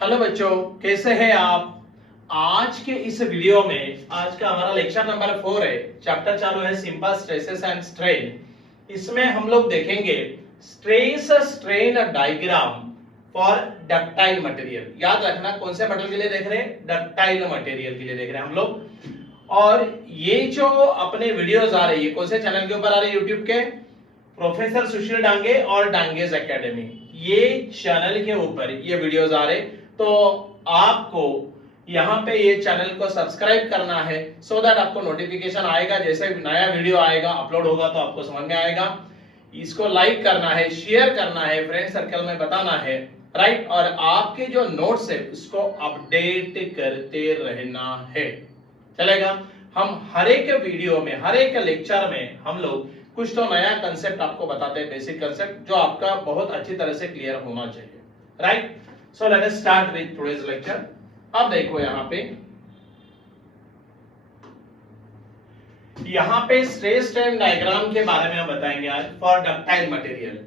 Hello बच्चों, कैसे हैं आप। आज के इस वीडियो में आज का हमारा लेक्चर नंबर 4 है। चैप्टर चालू है सिंपल स्ट्रेसेस एंड स्ट्रेन। इसमें हम लोग देखेंगे stress strain diagram for ductile material. याद रखना कौन से मटेरियल के लिए देख रहे हैं, डक्टाइल मटेरियल के लिए देख रहे हैं हम लोग। और ये जो अपने वीडियोस आ रही है कौन से चैनल के ऊपर आ रही है, यूट्यूब के प्रोफेसर सुशील डांगे और डांगेज एकेडमी, ये चैनल के ऊपर ये वीडियोस आ रहे। तो आपको यहाँ पे ये चैनल को सब्सक्राइब करना है सो दैट आपको नोटिफिकेशन आएगा, जैसे नया वीडियो आएगा अपलोड होगा तो आपको समझ में आएगा। इसको लाइक करना है, शेयर करना है, फ्रेंड सर्कल में बताना है, राइट। और आपके जो नोट्स है उसको अपडेट करते रहना है, चलेगा। हम हर एक वीडियो में हर एक लेक्चर में हम लोग कुछ तो नया कंसेप्ट आपको बताते हैं, बेसिक कंसेप्ट जो आपका बहुत अच्छी तरह से क्लियर होना चाहिए, right. So let us start with today's lecture. अब देखो यहाँ पे स्ट्रेस स्ट्रेन डायग्राम के बारे में हम बताएंगे आज फॉर डक्टाइल मटेरियल।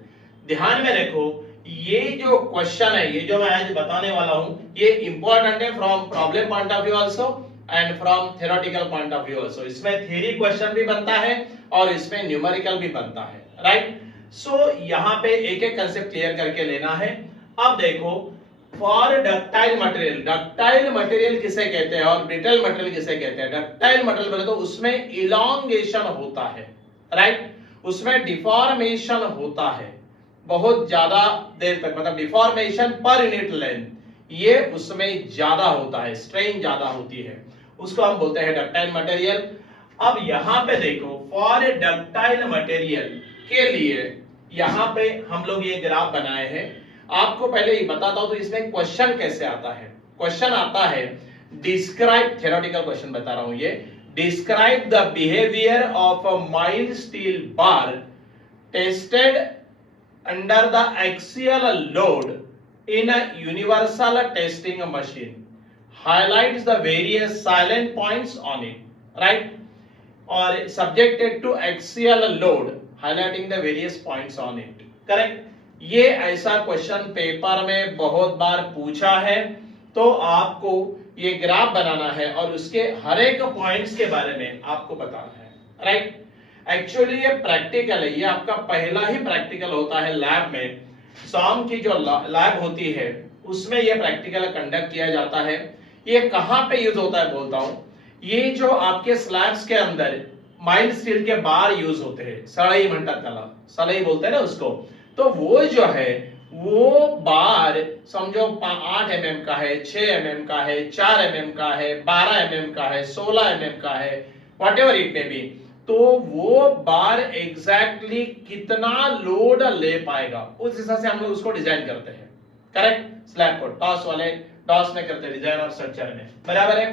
ध्यान में रखो, ये जो क्वेश्चन है, ये जो मैं आज बताने वाला हूं, ये इंपॉर्टेंट है from problem point of view also and from theoretical point of view also. इसमें थ्योरी क्वेश्चन भी बनता है और इसमें न्यूमेरिकल भी बनता है, राइट। सो यहाँ पे एक एक कंसेप्ट क्लियर करके लेना है। अब देखो, for ductile material, ductile material किसे कहते हैं और ब्रिटल मटेरियल किसे कहते हैं। डक्टाइल मटेरियल बोले तो उसमें इलॉन्गेशन होता है, राइट, उसमें डिफॉर्मेशन होता है बहुत ज्यादा देर तक, मतलब डिफॉर्मेशन पर यूनिट लेंथ ये उसमें ज्यादा होता है, स्ट्रेन ज्यादा होती है, उसको हम बोलते हैं डक्टाइल मटेरियल। अब यहां पे देखो, फॉर डक्टाइल मटेरियल के लिए यहां पे हम लोग ये ग्राफ बनाए हैं। आपको पहले ये बताता हूं तो इसमें क्वेश्चन कैसे आता है। क्वेश्चन आता है डिस्क्राइब, थ्योरेटिकल क्वेश्चन बता रहा हूं ये, describe the behaviour of a mild steel bar tested under the axial load in a universal testing machine, highlights the various silent points on it, right, or subjected to axial load, highlighting the various points on it, correct। ये ऐसा question paper में बहुत बार पूछा है, तो आपको ये graph बनाना है और उसके हर एक पॉइंट्स के बारे में आपको बताना है, राइट। एक्चुअली ये प्रैक्टिकल है, ये आपका पहला ही प्रैक्टिकल होता है लैब में। शाम की जो लैब होती है उसमें ये प्रैक्टिकल कंडक्ट किया जाता है। ये कहां पे यूज होता है बोलता हूं, ये जो आपके स्लैब्स के अंदर माइल्ड स्टील के बार यूज होते हैं, सळई म्हणतात त्याला, सळई बोलते हैं ना उसको। तो वो जो है वो बार समझो 8 mm का है, 6 mm का है, 4 mm का है, 12 mm का है, 16 mm का है, व्हाटएवर इट मे बी। तो वो बार एग्जैक्टली कितना लोड ले पाएगा उस हिसाब से हम लोग उसको डिजाइन करते हैं, करेक्ट। स्लैब को टॉस वाले टॉस में करते हैं डिजाइन और स्ट्रक्चर में, बराबर है।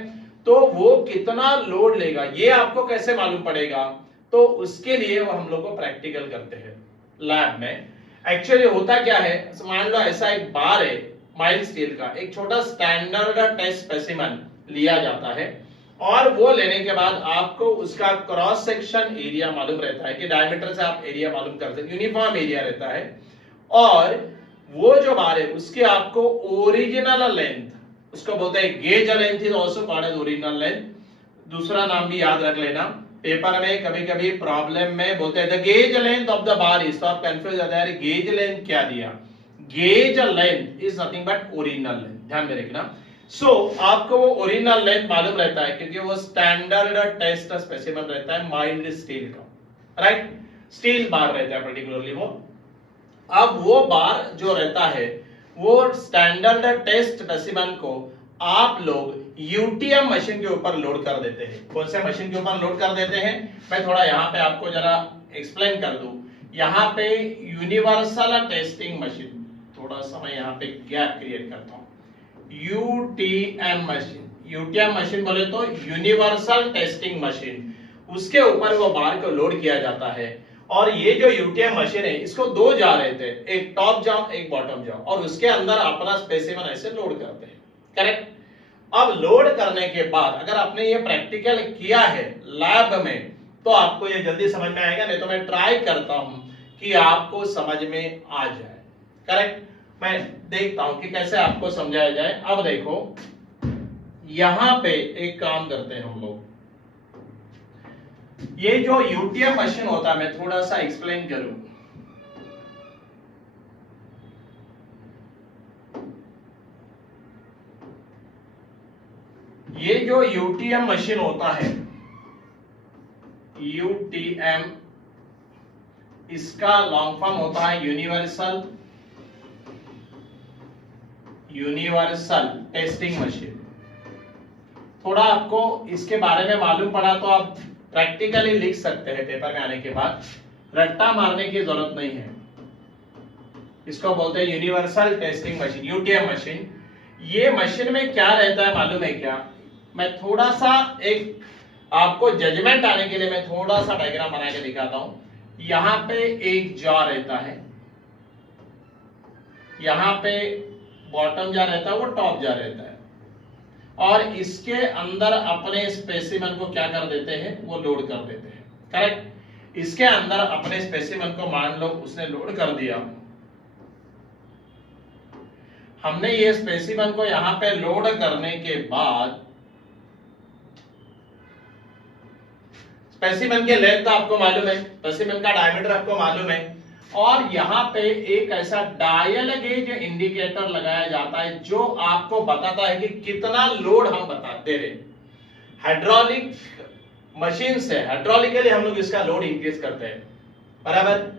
तो वो कितना लोड लेगा ये आपको कैसे मालूम पड़ेगा, तो उसके लिए वो हम लोग को प्रैक्टिकल करते हैं लैब में। एक्चुअली होता क्या है, मान लो ऐसा एक बार है माइल्ड स्टील का, एक छोटा स्टैंडर्ड टेस्ट स्पेसिमेन लिया जाता है और वो लेने के बाद आपको उसका क्रॉस सेक्शन एरिया मालूम रहता है कि डायमीटर से आप एरिया मालूम करते हैं, यूनिफॉर्म एरिया रहता है। और वो जो बार है उसकी आपको ओरिजिनल लेंथ, उसको बोलते हैं gauge length, is also called as original length. दूसरा नाम भी याद रख लेना, पेपर में कभी-कभी प्रॉब्लम में बोलते हैं the gauge length of the bar is, तो आप कंफ्यूज हो जाते हैं गेज लेंथ क्या दिया। Gauge length is nothing but original length, ध्यान में रखना। सो आपको वो ओरिजिनल लेंथ मालूम रहता है क्योंकि वो स्टैंडर्ड टेस्ट स्पेसिमेन रहता है माइल्ड स्टील का, राइट, स्टील बार रहता है पर्टिकुलरली वो। अब वो बार जो रहता है वो स्टैंडर्ड टेस्ट स्पेसिमेन को आप लोग यूटीएम मशीन के ऊपर लोड कर देते हैं। कौन से मशीन के ऊपर लोड कर देते हैं, मैं थोड़ा यहाँ पे आपको जरा एक्सप्लेन कर दूं। यहाँ पे यूनिवर्सल टेस्टिंग मशीन, थोड़ा सा मैं यहाँ पे गैप क्रिएट करता हूँ। यूटीएम मशीन, यूटीएम मशीन बोले तो यूनिवर्सल टेस्टिंग मशीन, उसके ऊपर वो बार को लोड किया जाता है। और ये जो यूटीएम मशीन है इसको दो जा रहते हैं, एक टॉप जाओ एक बॉटम जाओ, और उसके अंदर अपना स्पेसिमेन ऐसे लोड करते हैं, करेक्ट। अब लोड करने के बाद अगर आपने ये प्रैक्टिकल किया है लैब में तो आपको ये जल्दी समझ में आएगा, नहीं तो मैं ट्राई करता हूं कि आपको समझ में आ जाए, करेक्ट। मैं देखता हूं कि कैसे आपको समझाया जाए। अब देखो यहां पे एक काम करते हैं हम लोग, ये जो यूटीएम मशीन होता है मैं थोड़ा सा एक्सप्लेन करूं। ये जो यूटीएम मशीन होता है, यूटीएम, इसका लॉन्ग फॉर्म होता है यूनिवर्सल टेस्टिंग मशीन। थोड़ा आपको इसके बारे में मालूम पड़ा तो आप प्रैक्टिकली लिख सकते हैं पेपर में आने के बाद, रट्टा मारने की जरूरत नहीं है। इसको बोलते हैं universal testing machine, UTM machine. ये मशीन में क्या रहता है मालूम है क्या? मैं थोड़ा सा एक आपको जजमेंट आने के लिए मैं थोड़ा सा डायग्राम बना के दिखाता हूं। यहां पे एक जॉ रहता है, यहां पे बॉटम जार रहता है, वो टॉप जार रहता है, और इसके अंदर अपने स्पेसिमेन को क्या कर देते हैं, वो लोड कर देते हैं। करेक्ट? इसके अंदर अपने स्पेसिमेन को मान लो उसने लोड कर दिया, हमने ये स्पेसिमेन को यहां पे लोड करने के बाद स्पेसिमेन के लेंथ आपको मालूम है, स्पेसिमेन का डायमीटर आपको मालूम है, और यहां पे एक ऐसा डायल गेज इंडिकेटर लगाया जाता है जो आपको बताता है कि कितना लोड हम दे रहे। हाइड्रोलिक मशीन से हाइड्रोलिकली हम लोग इसका लोड इंक्रीज करते हैं, बराबर।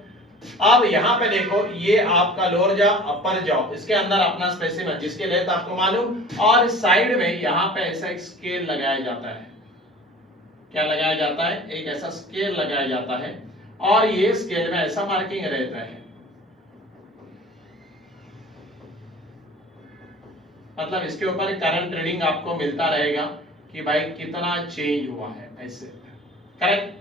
अब यहां पे देखो ये आपका लोअर जॉ, अपर जॉ, इसके अंदर अपना स्पेसिमेन जिसके लेंथ आपको मालूम, और साइड में यहां पे ऐसा एक स्केल लगाया जाता है। क्या लगाया जाता है? एक ऐसा स्केल लगाया जाता है, और ये स्केल में ऐसा मार्किंग रहता है, मतलब इसके ऊपर करंट रीडिंग आपको मिलता रहेगा कि भाई कितना चेंज हुआ है, ऐसे। करेक्ट?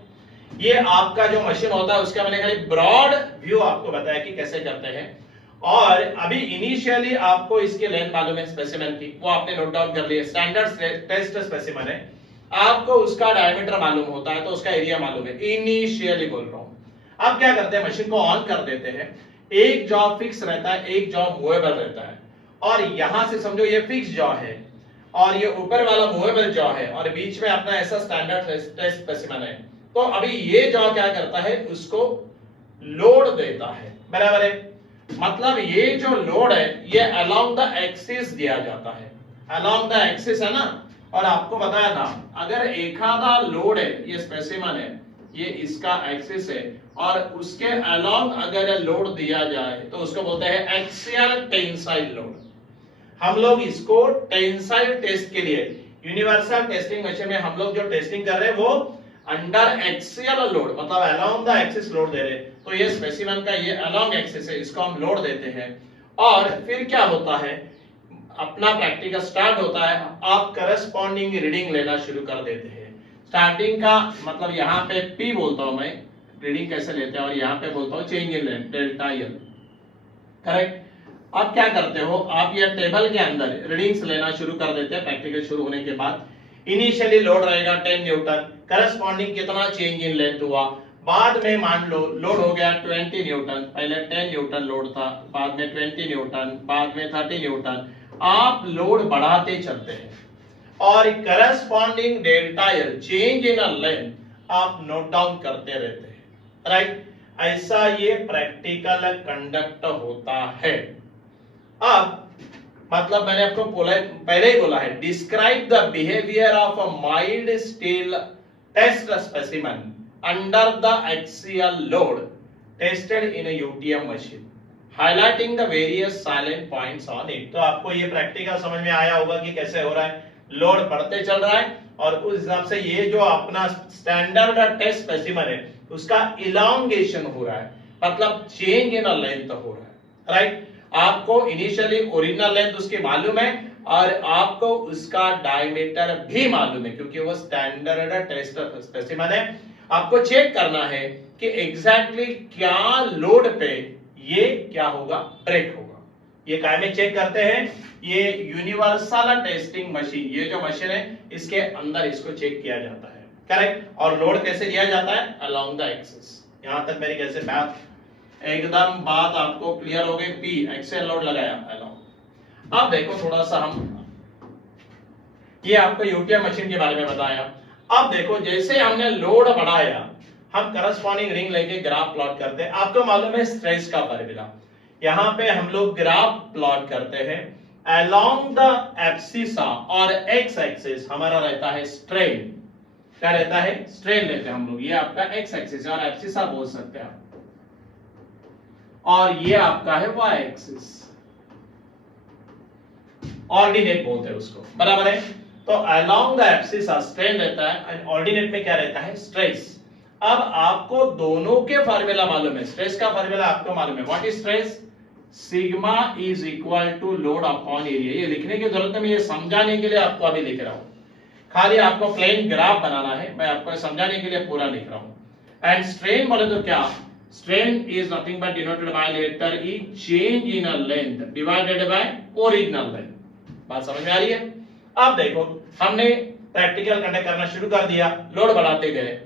ये आपका जो मशीन होता है उसका मैंने खाली ब्रॉड व्यू आपको बताया कि कैसे करते हैं। और अभी इनिशियली आपको इसके लेंथ मालूम है स्पेसिमेन की, वो आपने नोट डाउन कर लिया, स्टैंडर्ड टेस्ट स्पेसिमेन है। आपको उसका डायमीटर मालूम होता है तो उसका एरिया मालूम है, इनिशियली बोल रहा हूं। अब क्या करते हैं, मशीन को ऑन कर देते हैं, एक जॉ फिक्स रहता है, एक जॉ मूवेबल रहता है, और यहां से समझो ये फिक्स जॉ है और ये ऊपर वाला मूवेबल जॉ है, और बीच में अपना ऐसा स्टैंडर्ड टेस्ट स्पेसिमेन है। तो अभी ये जॉ क्या करता है, उसको लोड देता है, बराबर है। मतलब ये जो लोड है ये अलोंग द एक्सिस दिया जाता है, अलोंग द एक्सिस है ना। और आपको बताया था अगर एक आधा लोड है, ये स्पेसिमेन है, ये इसका एक्सिस है, और उसके अलोंग अगर लोड दिया जाए तो उसको बोलते हैं एक्सियल टेंसाइल लोड। हम लोग इसको टेंसाइल टेस्ट के लिए यूनिवर्सल टेस्टिंग मशीन में हम लोग जो टेस्टिंग कर रहे हैं वो अंडर एक्सियल लोड, मतलब अलोंग द एक्सिस लोड दे रहे। तो ये स्पेसिमेन का ये अलोंग एक्सिस है, इसको हम लोड देते हैं। और फिर क्या होता है, अपना प्रैक्टिकल स्टार्ट होता है, आप करस्पॉन्डिंग रीडिंग लेना शुरू कर देते हैं। स्टार्टिंग का मतलब यहाँ पे P बोलता हूं मैं, रीडिंग कैसे लेते हैं, और यहाँ पे बोलता हूँ change in length, delta L. Correct? अब क्या करते हो आप, ये टेबल के अंदर रीडिंग्स लेना शुरू कर देते हैं प्रैक्टिकल शुरू होने के बाद। इनिशियली लोड रहेगा 10 न्यूटन, करस्पॉन्डिंग कितना चेंज इन लेंथ हुआ, बाद में मान लो लोड हो गया 20 न्यूटन, पहले 10 न्यूटन लोड था, बाद में 20 न्यूटन, बाद में 30 न्यूटन, आप लोड बढ़ाते चलते हैं, और corresponding delta L change in length आप नोट डाउन करते रहते हैं, राइट? ऐसा ये प्रैक्टिकल कंडक्ट होता है। अब मतलब मैंने आपको पहले ही बोला है, describe the behaviour of a mild steel test specimen under the axial load tested in a UTM machine, highlighting the various silent points on it. तो आपको ये प्रैक्टिकल समझ में आया होगा कि कैसे हो रहा है, लोड बढ़ते चल रहा है, और उस हिसाब से ये जो अपना स्टैंडर्ड टेस्ट स्पेसिमेन है उसका इलांगेशन हो रहा है, मतलब चेंज इन लेंथ हो रहा है, राइट? आपको इनिशियली ओरिजिनल लेंथ उसकी मालूम है, और आपको उसका डायमीटर भी मालूम है, क्योंकि वो स्टैंडर्ड टेस्ट स्पेसिमेन है। आपको चेक करना है कि एग्जैक्टली क्या लोड पे ये क्या होगा, ब्रेक होगा। ये काय में चेक करते हैं, ये यूनिवर्सल टेस्टिंग मशीन, ये जो मशीन है इसके अंदर इसको चेक किया जाता है, करेक्ट? और लोड कैसे दिया जाता है, अलोंग द एक्सिस। यहां तक मेरी कैसे बात एकदम बात आपको क्लियर हो गई। पी एक्सेल लोड लगाया अलोंग। अब देखो थोड़ा सा हम, ये आपको यूटीएम मशीन के बारे में बताया। अब देखो जैसे हमने लोड बढ़ाया, हम करस्पॉन्डिंग रिंग लेके ग्राफ प्लॉट करते हैं। आपको मालूम है स्ट्रेस का फॉर्मूला, यहां पे हम लोग ग्राफ प्लॉट करते हैं अलोंग द एब्सिसा और एक्स एक्सिस हमारा रहता है स्ट्रेन। क्या रहता है? स्ट्रेन लेते हैं हम लोग। ये आपका एक्स एक्सिस और एब्सिसा बोल सकते हैं, और ये आपका है वाई एक्सिस, ऑर्डिनेट बोलते हैं उसको, बराबर है। तो अलोंग द एब्सिसा स्ट्रेन रहता है एंड ऑर्डिनेट में क्या रहता है? स्ट्रेस। अब आपको दोनों के फार्मूला मालूम है, स्ट्रेस का फार्मूला आपको मालूम है। What is stress? Sigma is equal to load upon area. ये लिखने की जरूरत नहीं, ये समझाने के लिए आपको अभी लिख रहा हूं, खाली आपको प्लेन ग्राफ बनाना है, मैं आपको समझाने के लिए पूरा लिख रहा हूं। एंड स्ट्रेन बोले तो क्या? Strain is nothing but denoted by letter E, change in a length divided by original length. बात समझ में आ रही है? अब देखो हमने प्रैक्टिकल कंडक्ट करना शुरू कर दिया, लोड बढ़ाते गए।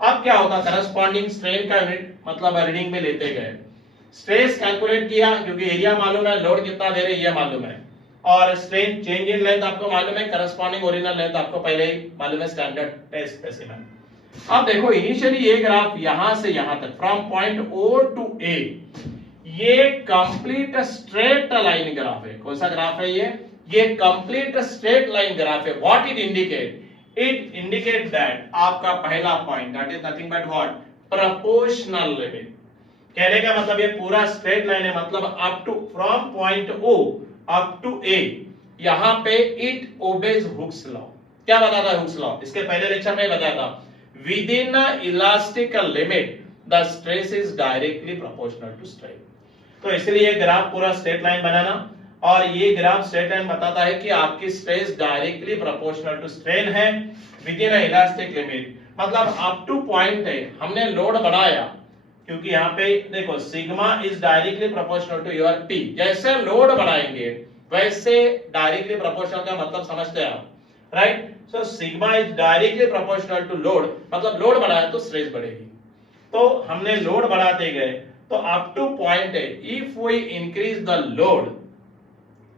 अब क्या होगा? करस्पॉन्डिंग स्ट्रेन का यूनिट मतलब रीडिंग में लेते गए, स्ट्रेस कैलकुलेट किया, क्योंकि एरिया मालूम है, लोड कितना दे रहे ये मालूम है, और स्ट्रेन चेंज इन लेंथ आपको मालूम है, करस्पॉन्डिंग ओरिजिनल लेंथ आपको पहले ही मालूम है, स्टैंडर्ड टेस्ट स्पेसिमेन। अब देखो इनिशियली ये ग्राफ यहां से यहां तक फ्रॉम पॉइंट ओ टू ए, ये कंप्लीट स्ट्रेट लाइन ग्राफ है। कौन सा ग्राफ है ये कंप्लीट स्ट्रेट लाइन ग्राफ है। What it indicate? It indicate that आपका पहला point that is nothing but what? Proportional limit. कहने का मतलब ये पूरा स्ट्रेट लाइन है, मतलब up to from point O up to A, यहां पे इट ओबेज हुक्स लॉ। क्या बताता है हुक्स लॉ? इसके पहले लेक्चर में बताया था, within a elastic limit the stress is directly proportional to strain. तो इसलिए ये ग्राफ पूरा स्ट्रेट लाइन बनाना, और ये ग्राफ स्ट्रेट लाइन बताता है कि आपकी stress directly proportional to strain है within a elastic limit. मतलब अप टू पॉइंट है, हमने लोड बढ़ाया, क्योंकि यहाँ पे देखो sigma is directly proportional to your P. जैसे लोड बढ़ाएंगे वैसे डायरेक्टली प्रोपोर्शनल का मतलब समझते हैं आप, right? So sigma is directly proportional to load, मतलब लोड बढ़ाया तो स्ट्रेस बढ़ेगी। तो हमने लोड बढ़ाते गए, तो अप टू पॉइंट है, if we increase the load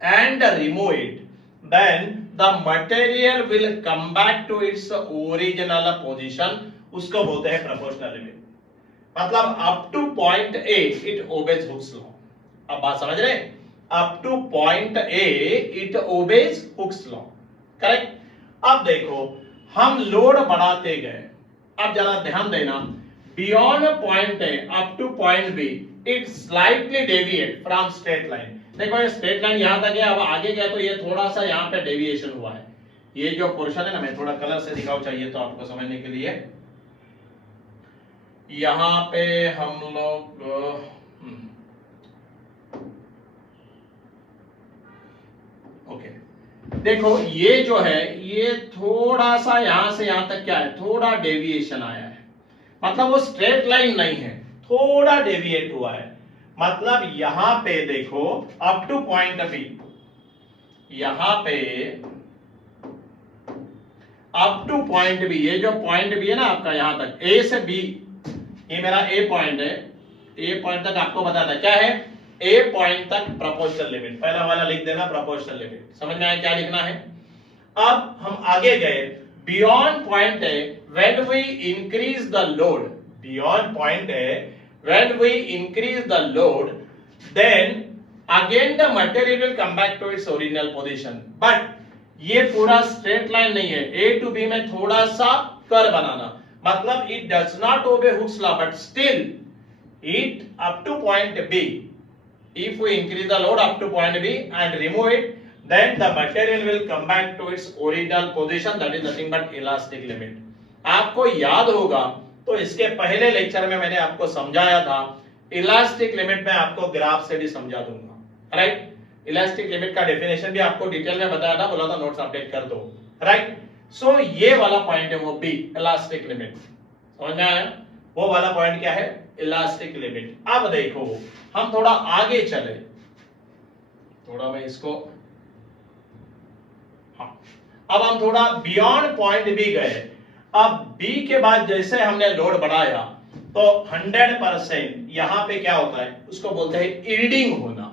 and remove it, then the material will come back to its original position, उसको बोलते हैं proportional limit। मतलब up to point A it obeys Hooke's law। अब बात समझ रहे? up to point A it obeys Hooke's law, correct? अब देखो हम लोड बढ़ाते गए, अब जरा ध्यान देना, beyond point A up to point B it slightly deviate from straight line। देखो ये स्ट्रेट लाइन यहां तक है, अब आगे गया तो ये थोड़ा सा यहाँ पे डेविएशन हुआ है। ये जो पोर्शन है ना, मैं थोड़ा कलर से दिखाऊं चाहिए तो आपको समझने के लिए, यहाँ पे हम लोग ओके, देखो ये जो है ये थोड़ा सा यहां से यहां तक क्या है, थोड़ा डेविएशन आया है, मतलब वो स्ट्रेट लाइन नहीं है, थोड़ा डेविएट हुआ है। मतलब यहां पे देखो अप टू पॉइंट बी, यहां पे अप टू पॉइंट बी, ये जो पॉइंट बी है ना आपका यहां तक, ए से बी, ये मेरा ए पॉइंट है, ए पॉइंट तक आपको बताना क्या है, ए पॉइंट तक प्रोपोर्शनल लिमिट, पहला वाला लिख देना प्रोपोर्शनल लिमिट। समझ में आया क्या लिखना है? अब हम आगे गए, beyond point A when we increase the load, beyond point A when we increase the load, then again the material will come back to its original position। but ये पूरा straight line नहीं है, A to B में थोड़ा सा curve बनाना, मतलब it does not obey Hooke's law, but still it up to point B, if we increase the load up to point B and remove it, then the material will come back to its original position, that is nothing but elastic limit। आपको याद होगा तो इसके पहले lecture में मैंने आपको समझाया था, इलास्टिक लिमिट में आपको ग्राफ से भी समझा दूंगा, राइट? इलास्टिक लिमिट का डेफिनेशन भी आपको डिटेल में बताया था, बोला था नोट्स अपडेट कर दो, राइट? सो ये वाला पॉइंट है वो बी, इलास्टिक लिमिट। समझ में आया? वो वाला पॉइंट क्या है? Elastic limit. अब देखो हम थोड़ा आगे चले, थोड़ा मैं इसको, हाँ, अब हम थोड़ा बियॉन्ड पॉइंट बी गए। अब B के बाद जैसे हमने लोड बढ़ाया तो 100% यहाँ पे क्या होता है, उसको बोलते हैं यील्डिंग होना।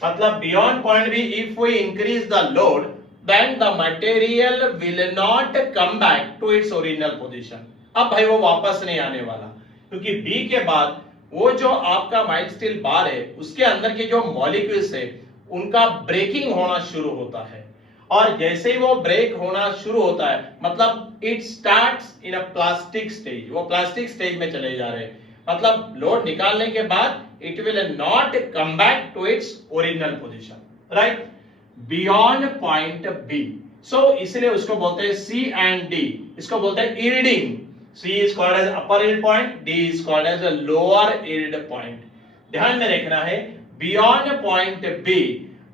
मतलब बियॉन्ड पॉइंट भी if we increase the load then the material will not come back to its original position. अब भाई वो वापस नहीं आने वाला, क्योंकि बी के बाद वो जो आपका माइल्ड स्टील बार है उसके अंदर के जो मॉलिक्यूल्स है उनका ब्रेकिंग होना शुरू होता है, और जैसे ही वो ब्रेक होना शुरू होता है मतलब it starts in a plastic stage, वो प्लास्टिक स्टेज में चले जा रहे हैं। मतलब लोड निकालने के बाद it will not come back to its original position, right, beyond point B. So इसलिए उसको बोलते हैं C and D, इसको बोलते हैं yielding. C is called as upper yield point, D is called as a lower yield point. ध्यान में रखना है beyond point B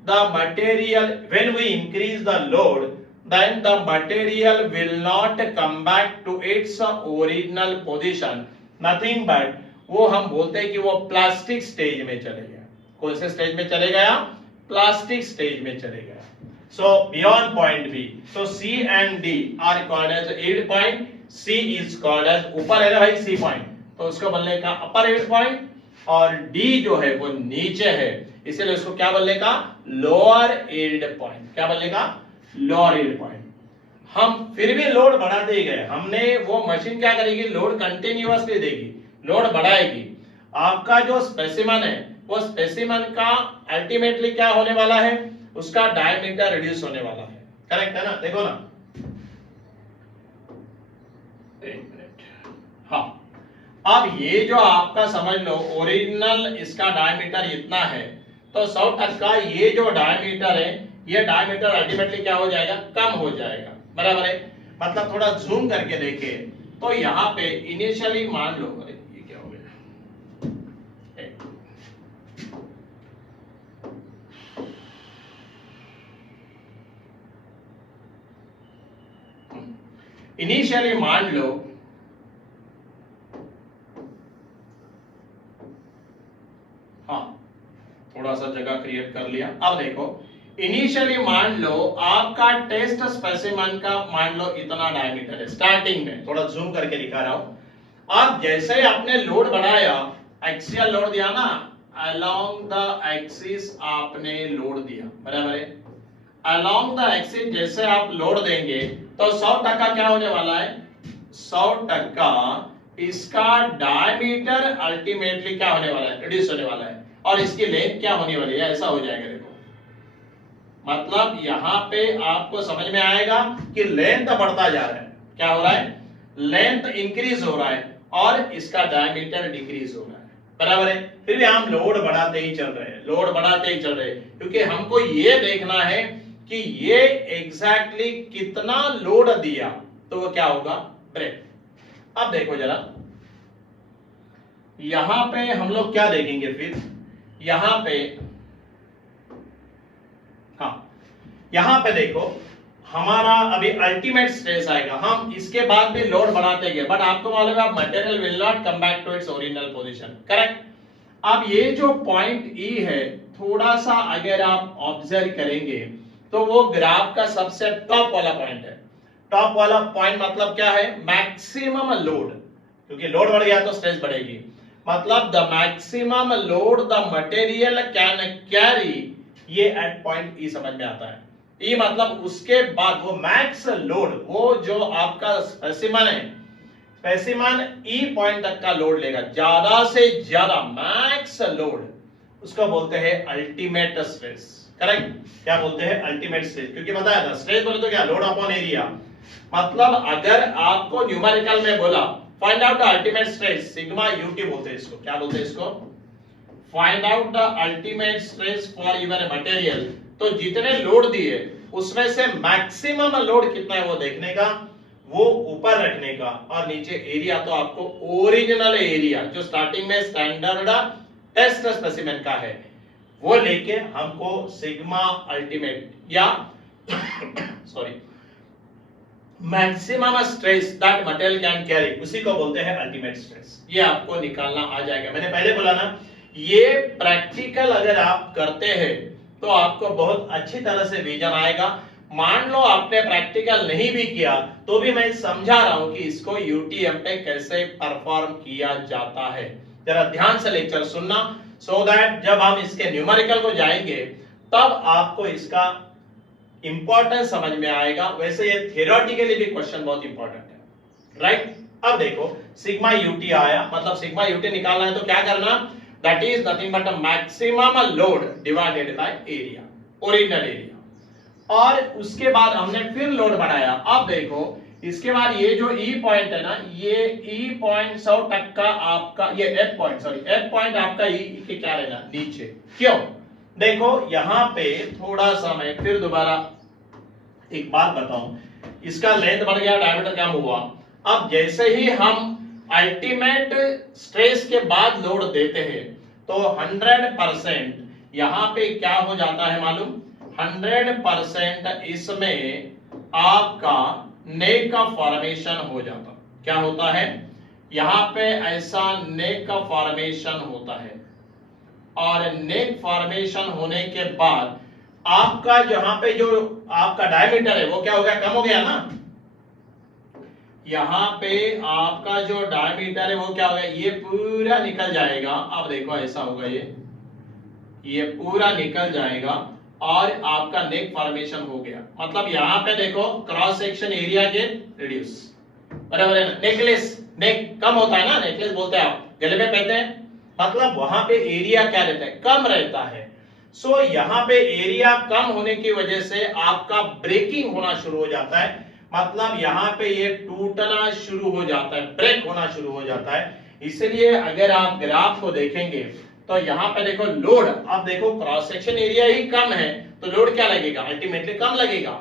the material, when we increase the load then the material will not come back to its original position, nothing but वो हम बोलते हैं कि वो प्लास्टिक स्टेज में चले गया। कौन से स्टेज में चले गया, प्लास्टिक स्टेज में चले गया। सो बियॉन्ड पॉइंट बी, तो C and D are called as yield point, C is called as, ऊपर है ना भाई सी पॉइंट, तो उसको बोलने का अपर यील्ड पॉइंट, और डी जो है वो नीचे है इसलिए उसको क्या बोलने का, लोअर यील्ड पॉइंट। क्या बोलने का, लोअर यील्ड पॉइंट। हम फिर भी लोड बढ़ाते ही गए, हमने वो मशीन क्या करेगी, लोड कंटिन्यूअसली देगी, लोड बढ़ाएगी। आपका जो स्पेसिमन है वो स्पेसिमन का अल्टीमेटली क्या होने वाला है, उसका डायमीटर रिड्यूस होने वाला है। करेक्ट है ना, देखो ना, एक मिनट, हाँ, अब ये जो आपका समझ लो ओरिजिनल इसका डायमीटर इतना है, तो 100% ये जो डायमीटर है ये डायमीटर अल्टीमेटली क्या हो जाएगा, कम हो जाएगा, बराबर है। मतलब थोड़ा जूम करके देखिए तो यहाँ पे इनिशियली मान लो, अरे ये क्या हो गया, इनिशियली मान लो हाँ, थोड़ा सा जगह क्रिएट कर लिया। अब देखो इनिशियली मान लो आपका टेस्ट स्पेसिमेन का मान लो इतना डायमीटर है, स्टार्टिंग में थोड़ा जूम करके दिखा रहा हूं। अब जैसे ही आपने लोड बढ़ाया, एक्सियल लोड दिया ना, अलोंग द एक्सिस आपने लोड दिया, बराबर है। अलोंग द एक्सिस जैसे आप लोड देंगे तो 100% क्या होने वाला है, 100% इसका डायमीटर अल्टीमेटली क्या होने वाला है, रिड्यूस होने वाला है, और इसकी लेंथ क्या होने वाली है, ऐसा हो जाएगा। देखो मतलब यहाँ पे आपको समझ में आएगा कि लेंथ बढ़ता जा रहा है, क्या हो रहा है, लेंथ इंक्रीज हो रहा है और इसका डायमीटर डिक्रीज हो रहा है, बराबर है। फिर भी हम लोड बढ़ाते ही चल रहे हैं, लोड बढ़ाते ही चल रहे हैं, क्योंकि हमको ये देखना है कि ये एग्जैक्टली कितना लोड दिया तो वो क्या होगा, ब्रेक। अब देखो जरा यहां पे हम लोग क्या देखेंगे, फिर यहां पे, हाँ, यहां पे देखो हमारा अभी अल्टीमेट स्ट्रेस आएगा, हम इसके बाद भी लोड बढ़ाते गए, बट आपको मालूम है material will not come back to its original position, correct. अब ये जो पॉइंट ई है, थोड़ा सा अगर आप ऑब्जर्व करेंगे तो वो ग्राफ का सबसे टॉप वाला पॉइंट है। टॉप वाला पॉइंट मतलब क्या है, मैक्सिमम लोड, क्योंकि लोड बढ़ गया तो स्ट्रेस बढ़ेगी। मतलब the maximum load the material can carry, ये एट पॉइंट ई समझ में आता है। ई मतलब उसके बाद वो मैक्स लोड, वो जो आपका स्पेसिमन है, स्पेसिमन ई पॉइंट तक का लोड लेगा, ज्यादा से ज्यादा मैक्स लोड, उसको बोलते हैं अल्टीमेट स्ट्रेस, करेक्ट। क्या बोलते हैं, अल्टीमेट स्ट्रेस, क्योंकि बताया था स्ट्रेस बोले तो क्या, लोड अपॉन एरिया। मतलब अगर आपको न्यूमेरिकल में बोला find out the ultimate stress, sigma UT बोलते हैं इसको, क्या बोलते हैं इसको, find out the ultimate stress for your material, तो जितने लोड दिए उसमें से मैक्सिमम लोड कितना है वो देखने का, वो ऊपर रखने का, और नीचे एरिया तो आपको ओरिजिनल एरिया जो स्टार्टिंग में स्टैंडर्ड टेस्ट स्पेसिमेन का है वो लेके हमको सिग्मा अल्टीमेट या sorry maximum stress that material can carry, उसी को बोलते हैं अल्टीमेट स्ट्रेस। ये आपको निकालना आ जाएगा। मैंने पहले बोला ना, ये प्रैक्टिकल अगर आप करते हैं तो आपको बहुत अच्छी तरह से विजन आएगा। मान लो आपने प्रैक्टिकल नहीं भी किया तो भी मैं समझा रहा हूं कि इसको यूटीएम पे कैसे परफॉर्म किया जाता है। जरा ध्यान से लेक्चर सुनना, सो दैट जब हम इसके न्यूमेरिकल को जाएंगे तब आपको इसका इंपॉर्टेंस समझ में आएगा। वैसे ये थियोरेटिकली भी क्वेश्चन बहुत इंपॉर्टेंट है, राइट। अब देखो सिग्मा यूटी आया, मतलब सिग्मा यूटी निकालना है तो क्या करना, that is nothing but a maximum load divided by area, original area. और उसके बाद हमने फिर लोड बढ़ाया। अब देखो इसके बाद ये जो ई पॉइंट है ना, ये ई पॉइंट 100% आपका, ये F point, sorry F point आपका ई के क्या रहना, नीचे। क्यों, देखो यहां पे थोड़ा सा मैं फिर दोबारा एक बात बताऊं, इसका लेंथ बढ़ गया, डायमीटर कम हुआ। अब जैसे ही हम अल्टीमेट स्ट्रेस के बाद लोड देते हैं तो 100% यहां पे क्या हो जाता है मालूम, 100% इसमें आपका नेक का फॉर्मेशन हो जाता। क्या होता है, यहां पे ऐसा नेक का फॉर्मेशन होता है, और नेक फॉर्मेशन होने के बाद आपका जहां पे जो आपका डायमीटर है वो क्या हो गया, कम हो गया ना। यहां पे आपका जो डायमीटर है वो क्या हो गया, ये पूरा निकल जाएगा। अब देखो ऐसा होगा, ये पूरा निकल जाएगा और आपका नेक फॉर्मेशन हो गया। मतलब यहां पे देखो cross section area get reduce, बराबर है ना। नेकलेस, नेक कम होता है ना, नेकलेस बोलते हैं आप, गले में पहनते हैं, मतलब वहां पे एरिया क्या रहता है, कम रहता है। सो यहाँ पे एरिया कम होने की वजह से आपका ब्रेकिंग होना शुरू हो जाता है, मतलब यहाँ पे ये टूटना शुरू हो जाता है, ब्रेक होना शुरू हो जाता है। इसलिए अगर आप ग्राफ को देखेंगे तो यहाँ पे देखो लोड, अब देखो क्रॉस सेक्शन एरिया ही कम है तो लोड क्या लगेगा, अल्टीमेटली कम लगेगा।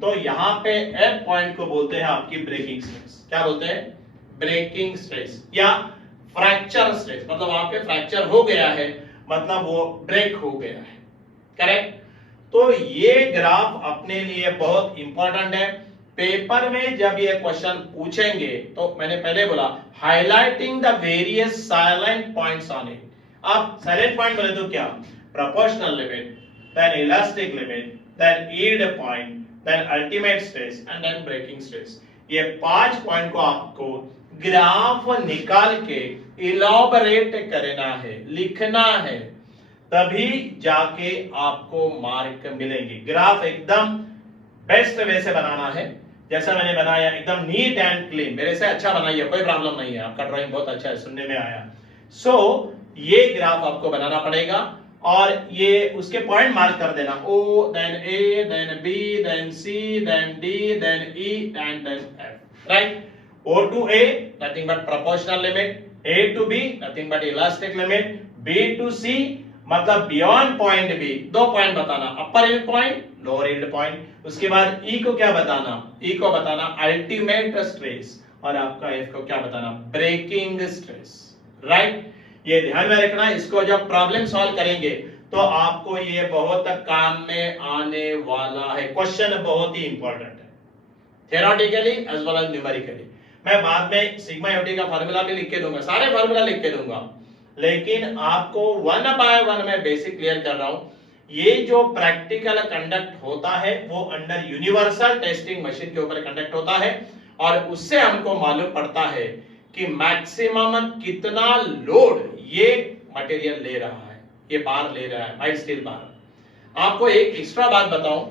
तो यहाँ पे एफ पॉइंट को बोलते हैं आपकी ब्रेकिंग स्ट्रेस। क्या बोलते हैं, ब्रेकिंग स्ट्रेस या फ्रैक्चर स्ट्रेस। मतलब वहां पे फ्रैक्चर हो गया है, मतलब वो ब्रेक हो गया है, करेक्ट। तो ये ग्राफ अपने लिए बहुत इंपॉर्टेंट है। पेपर में जब ये क्वेश्चन पूछेंगे तो मैंने पहले बोला, highlighting the various silent points on it. आप साइलेंट पॉइंट बोले तो क्या, proportional limit, then elastic limit, then yield point, then ultimate stress and then breaking stress. ये 5 पॉइंट को आपको ग्राफ निकाल के इलॉबरेट करना है, लिखना है, तभी जाके आपको मार्क मिलेंगे। ग्राफ एकदम बेस्ट वे से बनाना है, जैसा मैंने बनाया एकदम नीट एंड क्लीन, मेरे से अच्छा बनाइए, कोई प्रॉब्लम नहीं है, आपका ड्राइंग बहुत अच्छा है, सुनने में आया। सो ये ग्राफ आपको बनाना पड़ेगा और ये उसके पॉइंट मार्क कर देना, O then A then B then C then D then E and then F, right. O to A nothing but proportional limit, A to B nothing but elastic limit, B to C मतलब beyond point B, 2 point बताना, upper yield point, lower yield point. उसके बाद E को क्या बताना, E को बताना ultimate stress, और आपका F को क्या बताना, ब्रेकिंग स्ट्रेस, राइट। ये ध्यान में रखना, इसको जब प्रॉब्लम सॉल्व करेंगे तो आपको ये बहुत काम में आने वाला है। क्वेश्चन बहुत ही इंपॉर्टेंट है, theoretically as well as numerically. मैं बाद में सिग्मा यूटी का फार्मूला भी लिख के दूंगा, सारे फार्मूला लिख के दूंगा, लेकिन आपको 1 बाय 1 में बेसिक क्लियर कर रहा हूं। ये जो प्रैक्टिकल कंडक्ट होता है वो अंडर यूनिवर्सल टेस्टिंग मशीन के ऊपर कंडक्ट होता है, और उससे हमको मालूम पड़ता है कि मैक्सिमम कितना लोड ये मटेरियल ले रहा है, ये बार ले रहा है, माइल्ड स्टील बार। आपको एक एक्स्ट्रा बात बताऊं,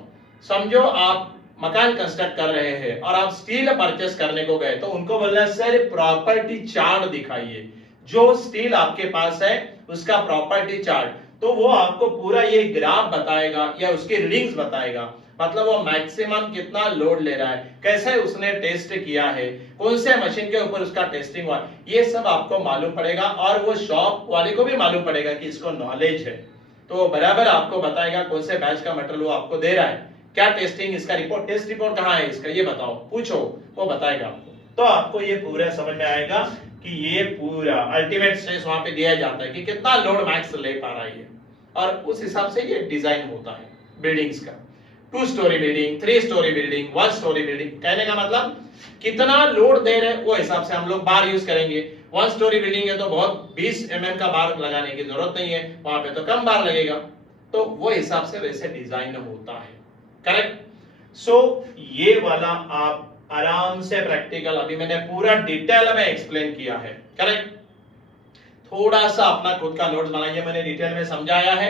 समझो आप मकान कंस्ट्रक्ट कर रहे हैं और आप स्टील परचेस करने को गए, तो उनको बोलना है सर प्रॉपर्टी चार्ट दिखाइए, जो स्टील आपके पास है उसका प्रॉपर्टी चार्ट। तो वो आपको पूरा ये ग्राफ बताएगा या उसकी रीडिंग्स बताएगा, मतलब वो मैक्सिमम कितना लोड ले रहा है, कैसे उसने टेस्ट किया है, कौन से मशीन के ऊपर उसका टेस्टिंग हुआ, ये सब आपको मालूम पड़ेगा। और वो शॉप वाले को भी मालूम पड़ेगा कि इसको नॉलेज है, तो बराबर आपको बताएगा कौन से बैच का मटेरियल वो आपको दे रहा है, क्या टेस्टिंग, इसका रिपोर्ट, टेस्ट रिपोर्ट कहाँ है इसका, ये बताओ, पूछो, वो बताएगा आपको। तो आपको ये पूरा समझ में आएगा कि ये पूरा अल्टीमेट स्ट्रेस वहां पे दिया जाता है कि कितना लोड मैक्स ले पा रहा है, और उस हिसाब से ये डिजाइन होता है बिल्डिंग्स का। 2 story building, 3 story building, 1 story building, कहने का मतलब कितना लोड दे रहे हैं वो हिसाब से हम लोग बार यूज करेंगे। 1 स्टोरी बिल्डिंग है तो बहुत 20 mm का बार लगाने की जरूरत नहीं है, वहां पे तो कम बार लगेगा, तो वो हिसाब से वैसे डिजाइन होता है, करेक्ट। सो ये वाला आप आराम से प्रैक्टिकल, अभी मैंने पूरा डिटेल में एक्सप्लेन किया है, करेक्ट। थोड़ा सा अपना खुद का नोट्स बनाइए, मैंने डिटेल में समझाया है,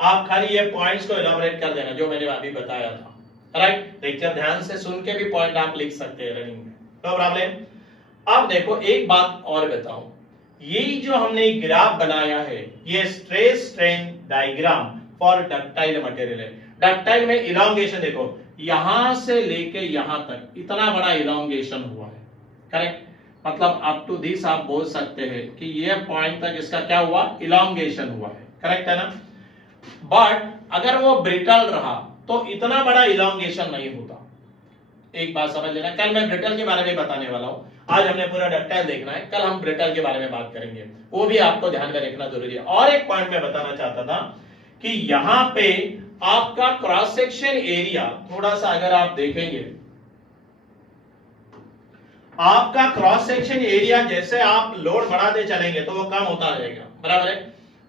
आप खाली ये पॉइंट्स को एलाबोरेट कर देना जो मैंने अभी बताया था, राइट। लेक्चर ध्यान से सुन के भी पॉइंट आप लिख सकते हैं रनिंग में, नो प्रॉब्लम। अब देखो एक बात और बताऊं, ये जो हमने ग्राफ बनाया है ये stress strain diagram for ductile material है। डक्टाइल में इलॉन्गेशन देखो, यहां से लेके यहां तक इतना बड़ा इलॉन्गेशन हुआ है, करेक्ट। मतलब अप टू दिस आप बोल सकते हैं कि ये पॉइंट तक इसका क्या हुआ, इलॉन्गेशन हुआ है, करेक्ट है ना। बट अगर वो ब्रिटल रहा तो इतना बड़ा इलॉन्गेशन नहीं होता। एक बात समझ लेना, कल मैं ब्रिटल के बारे में बताने वाला हूं, आज हमने पूरा डक्टाइल देखना है, कल हम ब्रिटल के बारे में बात करेंगे, वो भी आपको ध्यान में रखना जरूरी है। और एक पॉइंट मैं बताना चाहता था कि यहां पे आपका क्रॉस सेक्शन एरिया थोड़ा सा अगर आप देखेंगे, आपका क्रॉस सेक्शन एरिया जैसे आप लोड बढ़ाते चलेंगे तो वो कम होता रहेगा, बराबर है।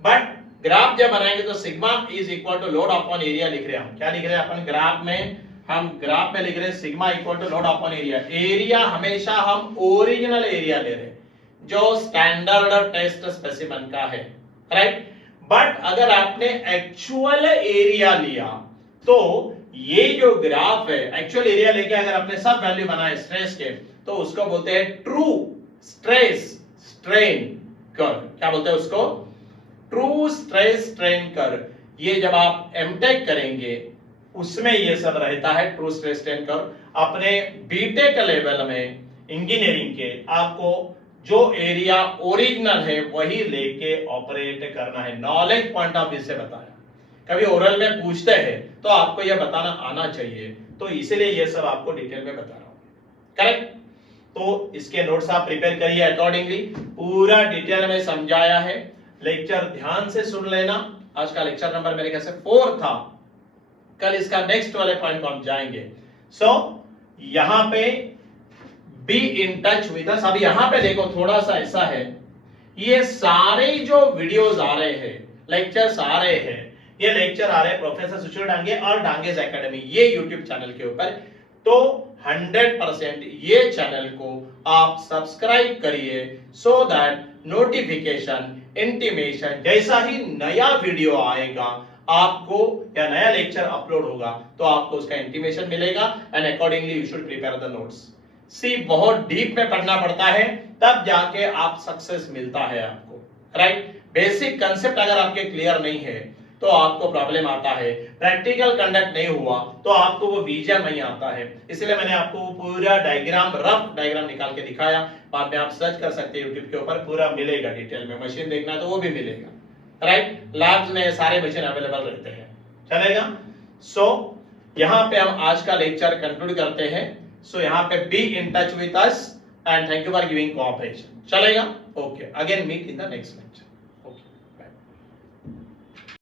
बट ग्राफ जब बनाएंगे तो sigma is equal to load upon area लिख रहे हैं हम, क्या लिख रहे हैं अपन ग्राफ में, हम ग्राफ में लिख रहे हैं sigma equal to load upon area. Area हमेशा हम ओरिजिनल एरिया ले रहे हैं जो स्टैंडर्ड टेस्ट स्पेसिमेन का है, राइट। बट अगर आपने एक्चुअल एरिया लिया तो ये जो ग्राफ है, एक्चुअल एरिया लेके अगर आपने सब वैल्यू बनाए स्ट्रेस के, तो उसको बोलते हैं ट्रू स्ट्रेस स्ट्रेन कर्व। क्या बोलते हैं उसको, ट्रू स्ट्रेस स्ट्रेन कर्व। ये जब आप एमटेक करेंगे उसमें ये सब रहता है, ट्रू स्ट्रेस स्ट्रेन कर्व। अपने बीटेक लेवल में इंजीनियरिंग के आपको जो एरिया ओरिजिनल है वही लेके ऑपरेट करना है, नॉलेज पॉइंट ऑफ व्यू से बताया। कभी ओरल में पूछते हैं तो आपको यह बताना आना चाहिए, तो इसीलिए ये सब आपको डिटेल में बता रहा हूं, करेक्ट। तो इसके नोट्स आप प्रिपेयर करिए अकॉर्डिंगली, पूरा डिटेल में समझाया है, लेक्चर ध्यान से सुन लेना। आज का लेक्चर नंबर मेरे ख्याल से 4 था, कल इसका नेक्स्ट वाले पॉइंट पर हम जाएंगे। सो यहां पे बी इन टच विद अस। अब यहां पे देखो थोड़ा सा ऐसा है, ये सारे जो वीडियोस आ रहे हैं, लेक्चर्स आ रहे हैं, ये लेक्चर आ रहे हैं प्रोफेसर सुशील डांगे और डांगेज एकेडमी ये यूट्यूब चैनल के ऊपर। तो 100% ये चैनल को आप सब्सक्राइब करिए सो दैट नोटिफिकेशन इंटीमेशन जैसा ही नया वीडियो आएगा आपको या नया लेक्चर अपलोड होगा तो आपको उसका इंटीमेशन मिलेगा, and accordingly you should prepare the notes. सी बहुत डीप में पढ़ना पड़ता है तब जाके आप सक्सेस मिलता है आपको, राइट। बेसिक कंसेप्ट अगर आपके क्लियर नहीं है तो आपको प्रॉब्लम आता है, प्रैक्टिकल कंडक्ट नहीं हुआ तो आपको वो विजन नहीं आता है। इसलिए मैंने आपको पूरा डायग्राम, रफ डायग्राम निकाल के दिखाया, बाद में आप सर्च कर सकते हैं यूट्यूब के ऊपर, पूरा मिलेगा डिटेल में। मशीन देखना है तो वो भी मिलेगा, राइट। लैब्स में सारे मशीन अवेलेबल रहते हैं, चलेगा। सो यहां पे हम आज का लेक्चर कंक्लूड करते हैं। सो यहां पे be in touch with us and thank you for giving cooperation, चलेगा। Okay, again meet in the next lecture.